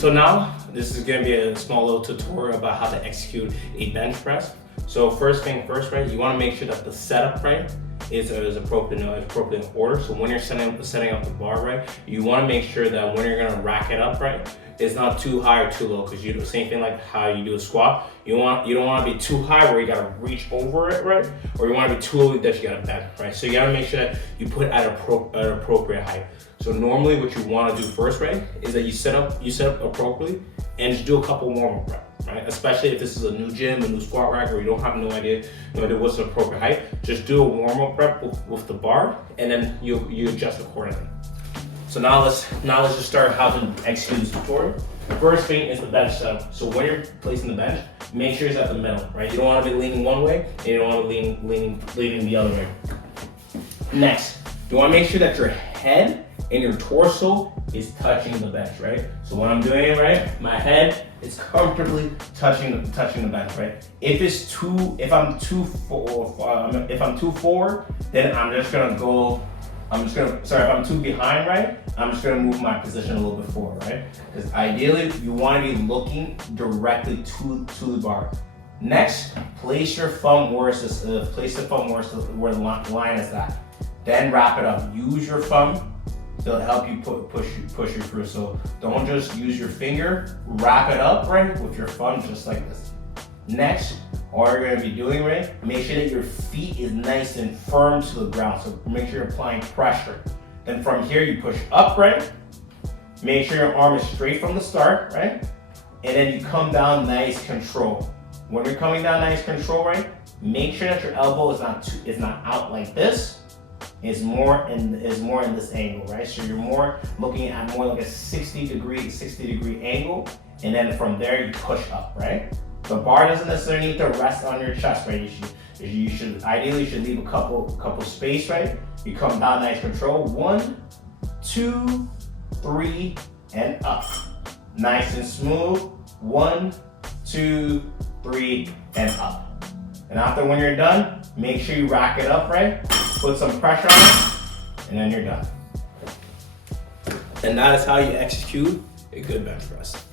So now, this is gonna be a small little tutorial about how to execute a bench press. So first thing first, right, you wanna make sure that the setup, right, is appropriate in order. So when you're setting up the bar, right, you wanna make sure that when you're gonna rack it up, right, it's not too high or too low, because you do the same thing like how you do a squat. You don't wanna be too high where you gotta reach over it, right? Or you wanna be too low that you gotta bend, right? So you gotta make sure that you put at an appropriate height. So normally what you wanna do first, right, is that you set up appropriately and just do a couple warm-up reps, right? Especially if this is a new gym, a new squat rack, or you don't have no idea what's the appropriate height. Just do a warm-up rep with the bar, and then you adjust accordingly. So now let's just start how to execute this tutorial. The first thing is the bench setup. So when you're placing the bench, make sure it's at the middle, right? You don't want to be leaning one way, and you don't want to be leaning the other way. Next, you want to make sure that your head and your torso is touching the bench, right? So when I'm doing it, right, my head is comfortably touching the bench, right? If I'm too forward, then if I'm too behind, right, I'm just gonna move my position a little bit forward, right? Because ideally, you wanna be looking directly to the bar. Next, place your thumb where where the line is at. Then wrap it up. Use your thumb to help you push you through. So don't just use your finger, wrap it up, right, with your thumb just like this. Next, all you're gonna be doing, right, make sure that your feet is nice and firm to the ground. So make sure you're applying pressure. Then from here, you push up, right? Make sure your arm is straight from the start, right? And then you come down nice control. When you're coming down nice control, right, make sure that your elbow is not out like this. Is more in this angle, right? So you're more looking at more like a 60 degree angle, and then from there you push up, right? The bar doesn't necessarily need to rest on your chest, right? You should ideally leave a couple space, right? You come down nice control. 1, 2, 3, and up. Nice and smooth. 1, 2, 3, and up. And after when you're done, make sure you rack it up, right? Put some pressure on it, and then you're done. And that is how you execute a good bench press.